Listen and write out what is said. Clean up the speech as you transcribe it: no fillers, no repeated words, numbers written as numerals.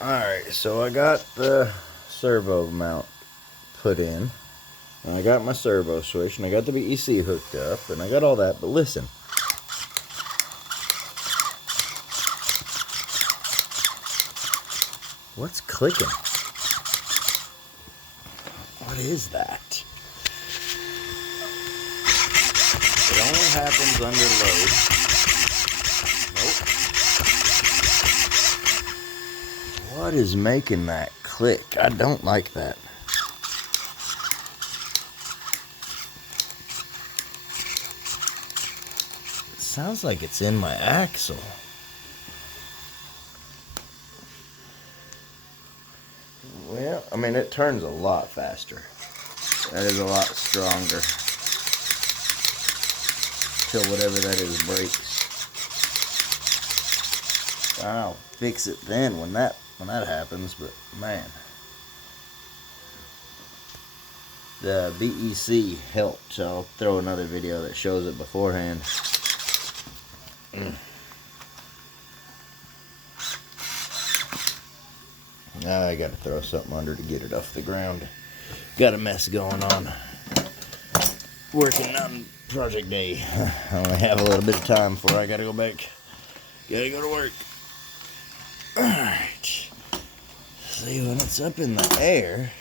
Alright, so I got the servo mount put in. And I got my servo switch, and I got the BEC hooked up, and I got all that, but listen. What's clicking? What is that? It only happens under load. Nope. What is making that click? I don't like that. It sounds like it's in my axle. Well, I mean, it turns a lot faster. That is a lot stronger. Till whatever that is breaks. I'll fix it then when that happens, but man. The BEC helped. I'll throw another video that shows it beforehand. Now I gotta throw something under to get it off the ground. Got a mess going on. Working on project day. I only have a little bit of time before I gotta go back. Gotta go to work. Alright. See, when it's up in the air,